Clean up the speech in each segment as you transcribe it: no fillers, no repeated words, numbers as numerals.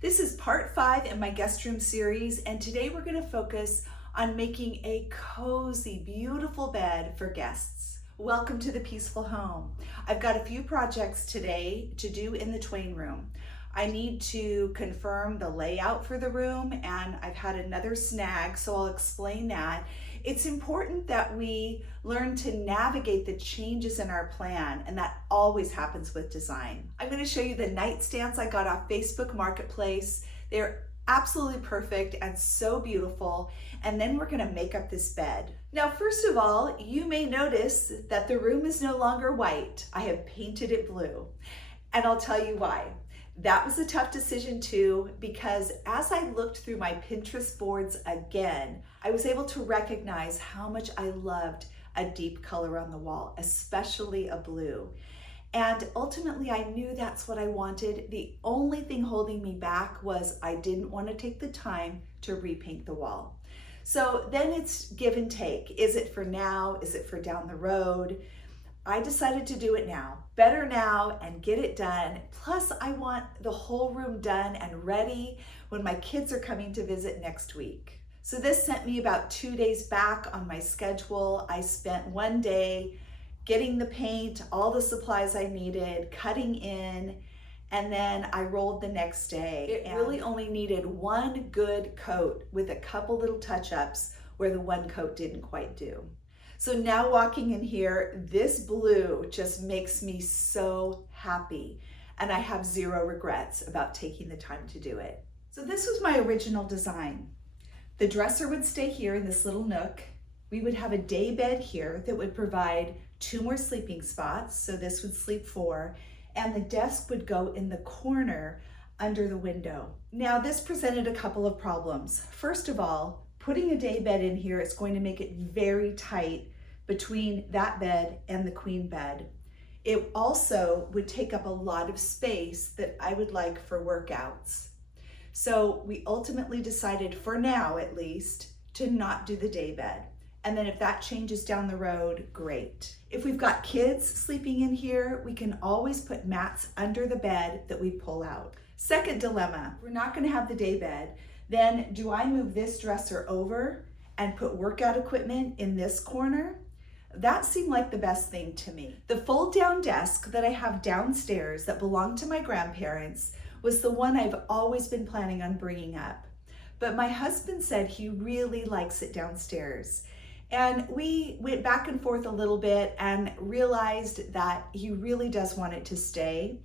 This is part 5 in my guest room series, and today we're going to focus on making a cozy, beautiful bed for guests. Welcome to the peaceful home. I've got a few projects today to do in the Twain room. I need to confirm the layout for the room, and I've had another snag, so I'll explain that. It's important that we learn to navigate the changes in our plan, and that always happens with design. I'm going to show you the nightstands I got off Facebook Marketplace. They're absolutely perfect and so beautiful, and then we're going to make up this bed. Now, first of all, you may notice that the room is no longer white. I have painted it blue, and I'll tell you why. That was a tough decision too, because as I looked through my Pinterest boards again, I was able to recognize how much I loved a deep color on the wall, especially a blue. And ultimately I knew that's what I wanted. The only thing holding me back was I didn't want to take the time to repaint the wall. So then it's give and take. Is it for now? Is it for down the road? I decided to do it now. Better now and get it done. Plus, I want the whole room done and ready when my kids are coming to visit next week. So this sent me about 2 days back on my schedule. I spent one day getting the paint, all the supplies I needed, cutting in, and then I rolled the next day. It really only needed one good coat with a couple little touch-ups where the one coat didn't quite do. So now walking in here, this blue just makes me so happy, and I have zero regrets about taking the time to do it. So this was my original design. The dresser would stay here in this little nook. We would have a day bed here that would provide 2 more sleeping spots, so this would sleep 4, and the desk would go in the corner under the window. Now this presented a couple of problems. First of all, putting a day bed in here is going to make it very tight between that bed and the queen bed. It also would take up a lot of space that I would like for workouts. So we ultimately decided, for now at least, to not do the day bed. And then if that changes down the road, great. If we've got kids sleeping in here, we can always put mats under the bed that we pull out. Second dilemma, we're not going to have the day bed. Then do I move this dresser over and put workout equipment in this corner? That seemed like the best thing to me. The fold down desk that I have downstairs that belonged to my grandparents was the one I've always been planning on bringing up. But my husband said he really likes it downstairs. And we went back and forth a little bit and realized that he really does want it to stay.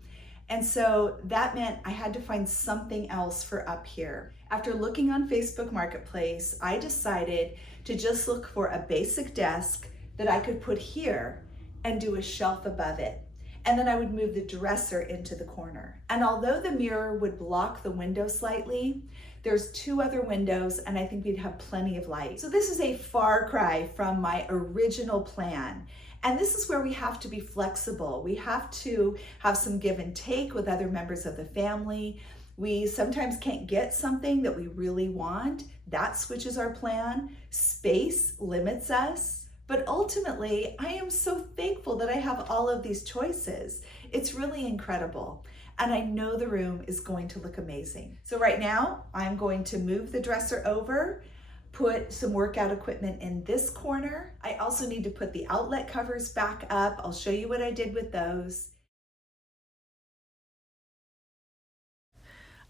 And so that meant I had to find something else for up here. After looking on Facebook Marketplace, I decided to just look for a basic desk that I could put here and do a shelf above it. And then I would move the dresser into the corner. And although the mirror would block the window slightly, there's 2 other windows and I think we'd have plenty of light. So this is a far cry from my original plan. And this is where we have to be flexible. We have to have some give and take with other members of the family. We sometimes can't get something that we really want. That switches our plan. Space limits us. But ultimately, I am so thankful that I have all of these choices. It's really incredible. And I know the room is going to look amazing. So right now, I'm going to move the dresser over, put some workout equipment in this corner. I also need to put the outlet covers back up. I'll show you what I did with those.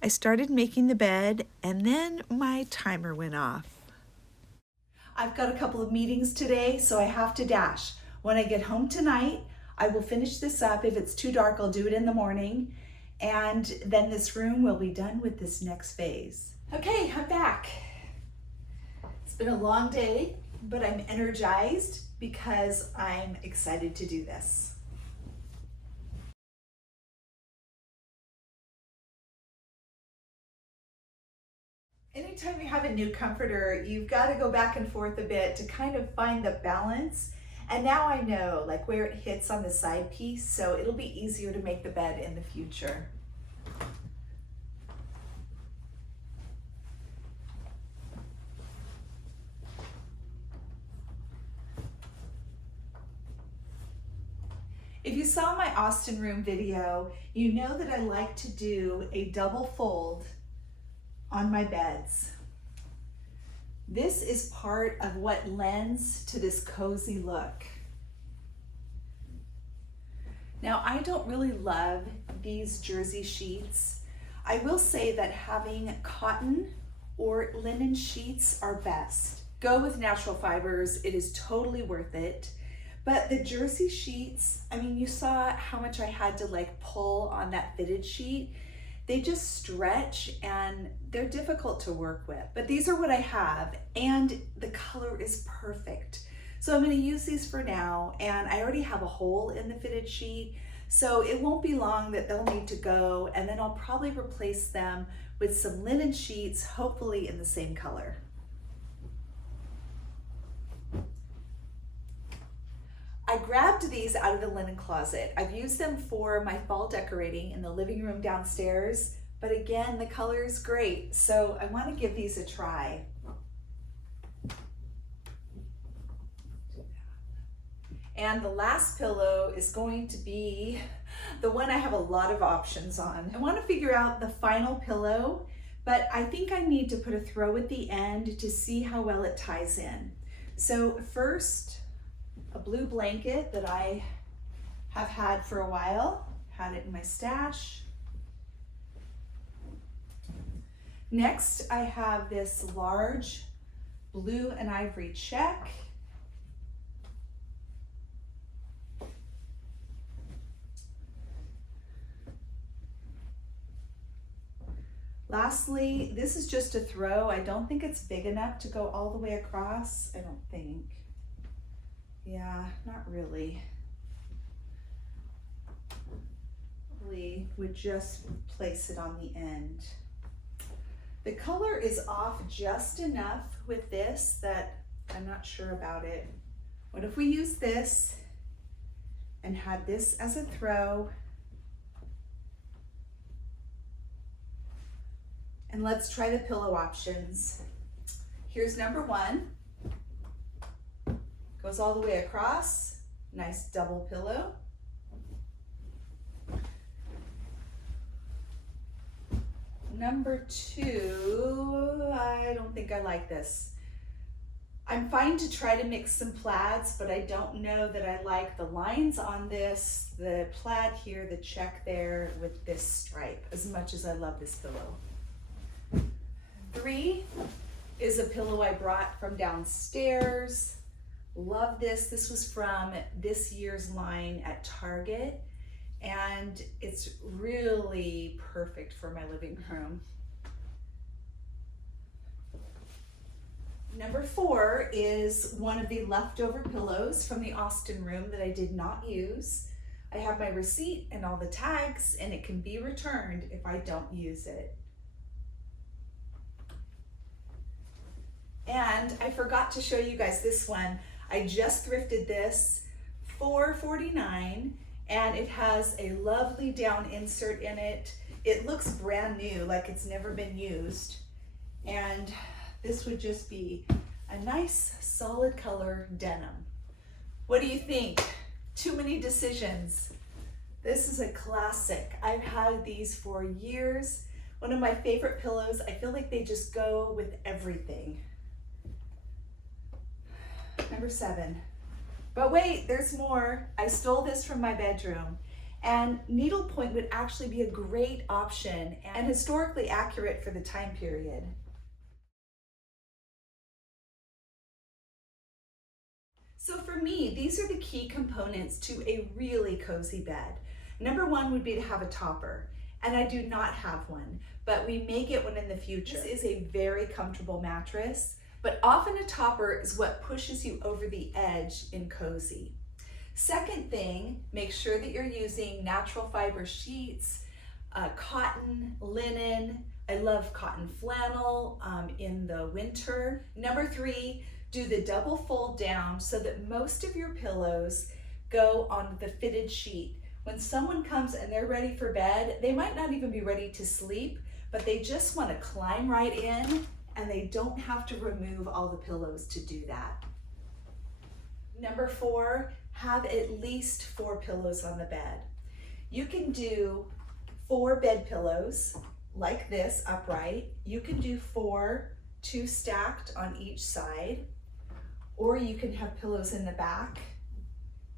I started making the bed and then my timer went off. I've got a couple of meetings today, so I have to dash. When I get home tonight, I will finish this up. If it's too dark, I'll do it in the morning. And then this room will be done with this next phase. Okay, I'm back. It's been a long day, but I'm energized because I'm excited to do this. Anytime you have a new comforter, you've got to go back and forth a bit to kind of find the balance. And now I know like where it hits on the side piece, so it'll be easier to make the bed in the future. If you saw my Austin room video, you know that I like to do a double fold on my beds. This is part of what lends to this cozy look. Now, I don't really love these jersey sheets. I will say that having cotton or linen sheets are best. Go with natural fibers, it is totally worth it. But the jersey sheets, I mean, you saw how much I had to like pull on that fitted sheet. They just stretch and they're difficult to work with. But these are what I have, and the color is perfect. So I'm gonna use these for now, and I already have a hole in the fitted sheet, so it won't be long that they'll need to go, and then I'll probably replace them with some linen sheets, hopefully in the same color. I grabbed these out of the linen closet. I've used them for my fall decorating in the living room downstairs, but again, the color is great, so I want to give these a try. And the last pillow is going to be the one I have a lot of options on. I want to figure out the final pillow, but I think I need to put a throw at the end to see how well it ties in. So first, a blue blanket that I have had for a while, had it in my stash. Next, I have this large blue and ivory check. Lastly, this is just a throw. I don't think it's big enough to go all the way across. I don't think. Yeah, not really. Probably would just place it on the end. The color is off just enough with this that I'm not sure about it. What if we use this and had this as a throw? And let's try the pillow options. Here's number one. Goes all the way across. Nice double pillow. Number two, I don't think I like this. I'm fine to try to mix some plaids, but I don't know that I like the lines on this, the plaid here, the check there with this stripe, as much as I love this pillow. Three is a pillow I brought from downstairs. Love this. This was from this year's line at Target, and it's really perfect for my living room. Number four is one of the leftover pillows from the Austin room that I did not use. I have my receipt and all the tags, and it can be returned if I don't use it. And I forgot to show you guys this one. I just thrifted this for $4.49, and it has a lovely down insert in it. It looks brand new, like it's never been used. And this would just be a nice solid color denim. What do you think? Too many decisions. This is a classic. I've had these for years. One of my favorite pillows. I feel like they just go with everything. Number seven. But wait, there's more. I stole this from my bedroom, and needlepoint would actually be a great option and historically accurate for the time period. So for me, these are the key components to a really cozy bed. Number one would be to have a topper, and I do not have one, but we may get one in the future. This is a very comfortable mattress, but often a topper is what pushes you over the edge in cozy. Second thing, make sure that you're using natural fiber sheets, cotton, linen. I love cotton flannel in the winter. Number three, do the double fold down so that most of your pillows go on the fitted sheet. When someone comes and they're ready for bed, they might not even be ready to sleep, but they just want to climb right in, and they don't have to remove all the pillows to do that. Number four, have at least 4 pillows on the bed. You can do 4 bed pillows, like this, upright. You can do 4, 2 stacked on each side, or you can have pillows in the back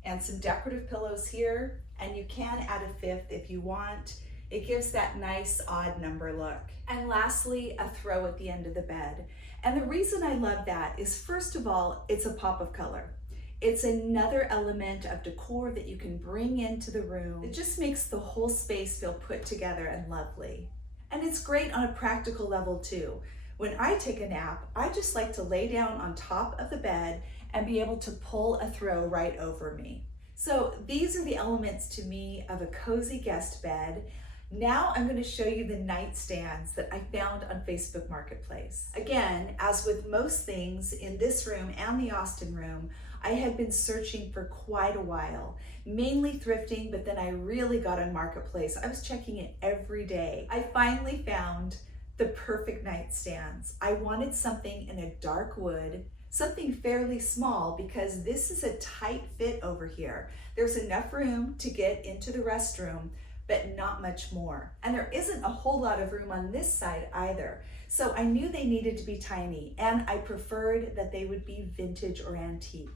and some decorative pillows here, and you can add a 5th if you want. It gives that nice odd number look. And lastly, a throw at the end of the bed. And the reason I love that is, first of all, it's a pop of color. It's another element of decor that you can bring into the room. It just makes the whole space feel put together and lovely. And it's great on a practical level too. When I take a nap, I just like to lay down on top of the bed and be able to pull a throw right over me. So these are the elements to me of a cozy guest bed. Now I'm going to show you the nightstands that I found on Facebook Marketplace. Again, as with most things in this room and the Austin room, I had been searching for quite a while, mainly thrifting, but then I really got on Marketplace. I was checking it every day. I finally found the perfect nightstands. I wanted something in a dark wood, something fairly small, because this is a tight fit over here. There's enough room to get into the restroom, but not much more. And there isn't a whole lot of room on this side either. So I knew they needed to be tiny, and I preferred that they would be vintage or antique.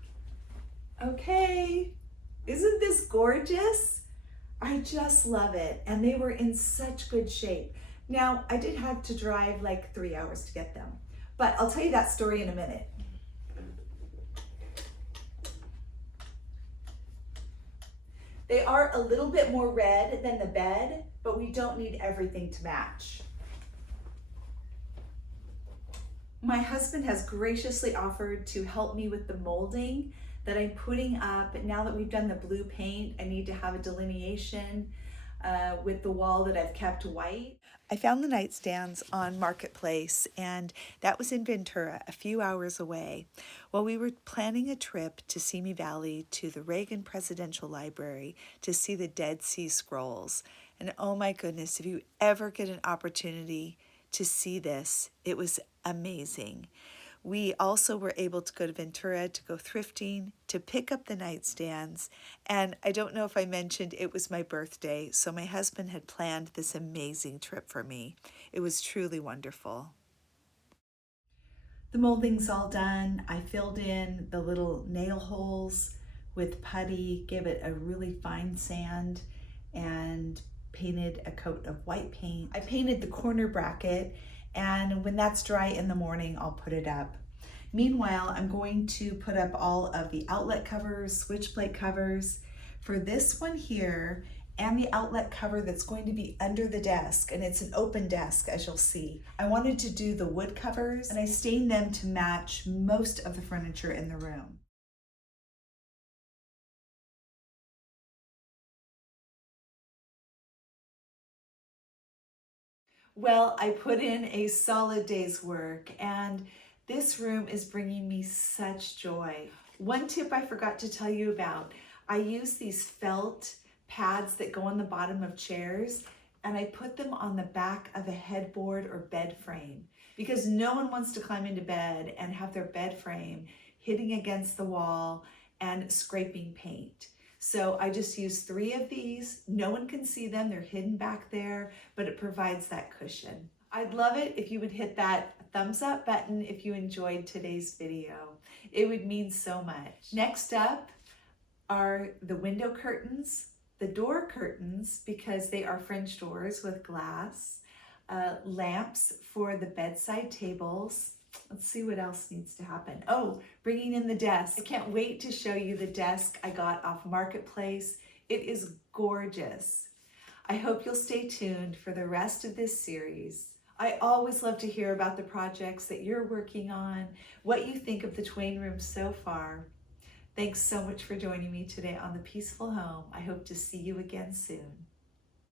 Okay, isn't this gorgeous? I just love it. And they were in such good shape. Now, I did have to drive like 3 hours to get them, but I'll tell you that story in a minute. They are a little bit more red than the bed, but we don't need everything to match. My husband has graciously offered to help me with the molding that I'm putting up. Now that we've done the blue paint, I need to have a delineation with the wall that I've kept white. I found the nightstands on Marketplace, and that was in Ventura, a few hours away. Well, we were planning a trip to Simi Valley to the Reagan Presidential Library to see the Dead Sea Scrolls. And oh my goodness, if you ever get an opportunity to see this, it was amazing. We also were able to go to Ventura to go thrifting, to pick up the nightstands, and I don't know if I mentioned it was my birthday, so my husband had planned this amazing trip for me. It was truly wonderful. The molding's all done. I filled in the little nail holes with putty, gave it a really fine sand, and painted a coat of white paint. I painted the corner bracket, and when that's dry in the morning, I'll put it up. Meanwhile, I'm going to put up all of the outlet covers, switch plate covers for this one here, and the outlet cover that's going to be under the desk, and it's an open desk, as you'll see. I wanted to do the wood covers, and I stained them to match most of the furniture in the room. Well, I put in a solid day's work, and this room is bringing me such joy. One tip I forgot to tell you about, I use these felt pads that go on the bottom of chairs, and I put them on the back of a headboard or bed frame, because no one wants to climb into bed and have their bed frame hitting against the wall and scraping paint. So I just use 3 of these. No one can see them, they're hidden back there, but it provides that cushion. I'd love it if you would hit that thumbs up button if you enjoyed today's video. It would mean so much. Next up are the window curtains, the door curtains, because they are French doors with glass, lamps for the bedside tables. Let's see what else needs to happen. Oh, bringing in the desk. I can't wait to show you the desk I got off Marketplace. It is gorgeous. I hope you'll stay tuned for the rest of this series. I always love to hear about the projects that you're working on, what you think of the Twain room so far. Thanks so much for joining me today on The Peaceful Home. I hope to see you again soon.